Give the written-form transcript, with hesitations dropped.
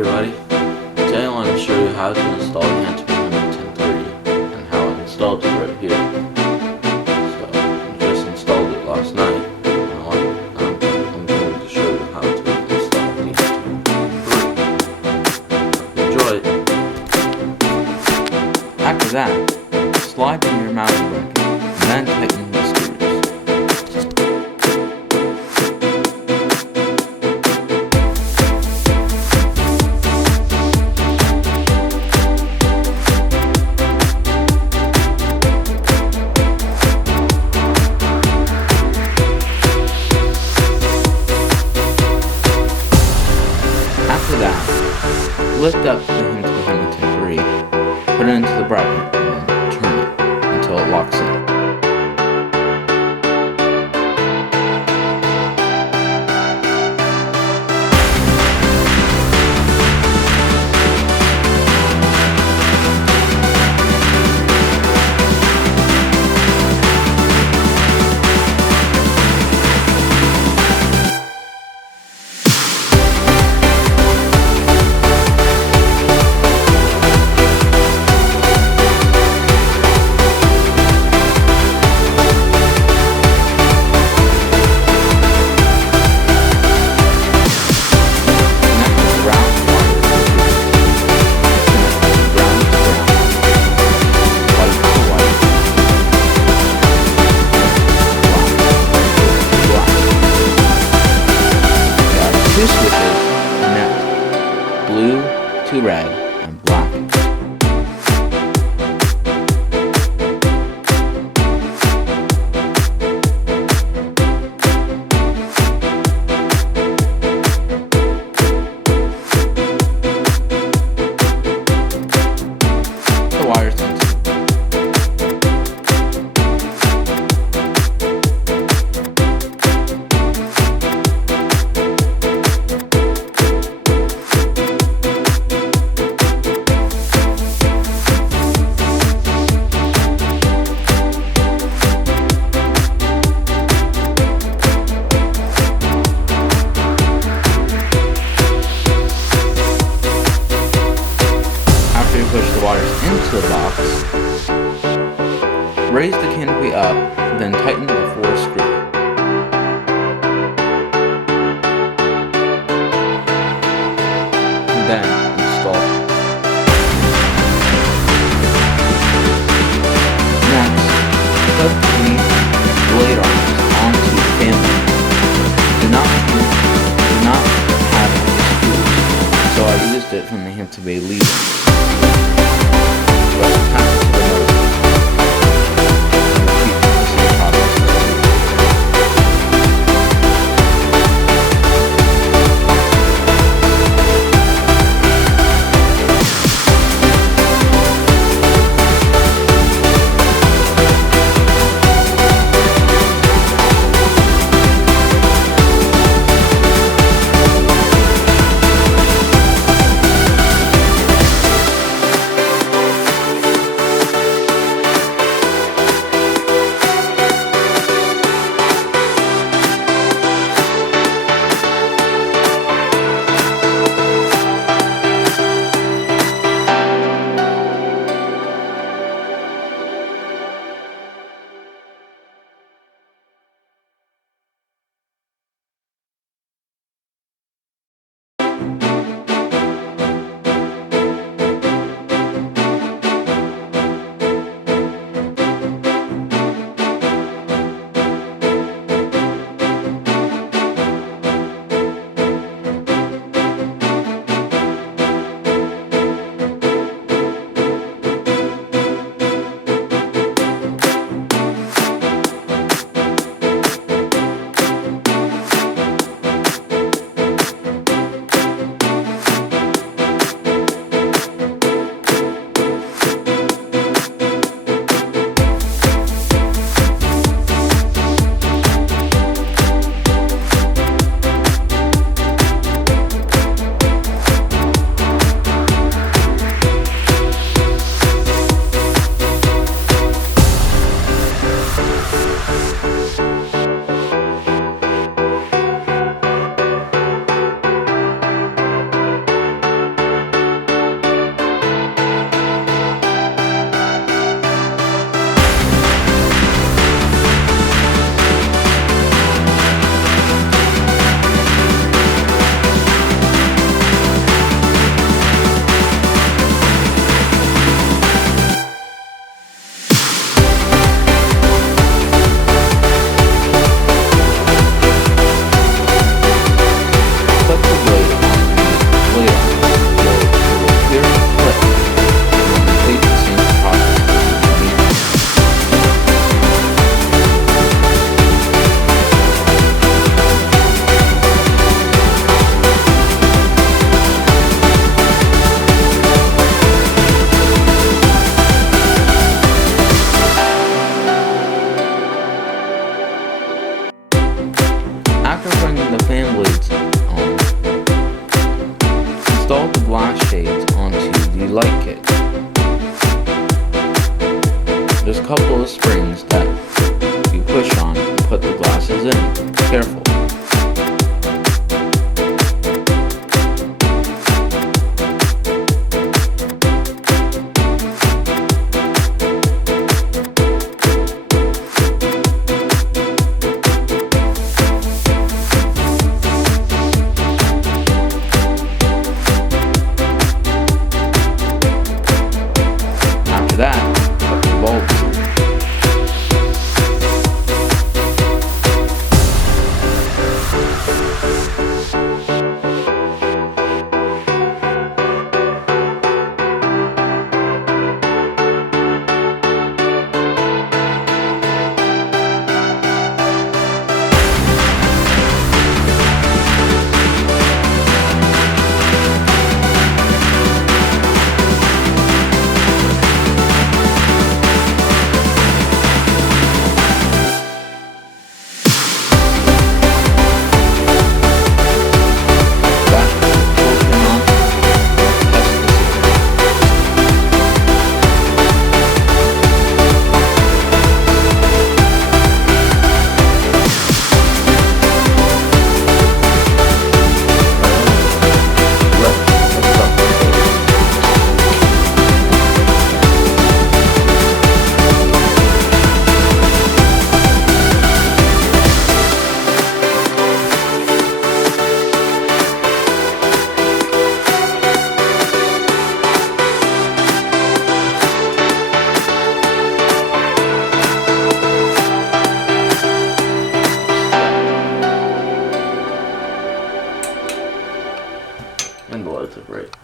everybody, today I want to show you how to install Hampton Bay Huntington 3 and how I installed it right here. So, I just installed it last night. Now I'm going to show you how to install Hampton 3. Enjoy it. After that, slide in your mounting bracket and then tighten the screws. After that, lift up the Hampton Bay Huntington 3, put it into the bracket, and then turn it until it locks in. Two switches connect blue to red and black. The wires into push the wires into the box, raise the canopy up, then tighten the 4 screws. And then install. Next, put the blade arms onto the family. Do not have any screws, so I used it from the Hampton Bay leader. couple of springs that you push on and put the glasses in. Careful. After that, put the bulbs in. And the lights are bright.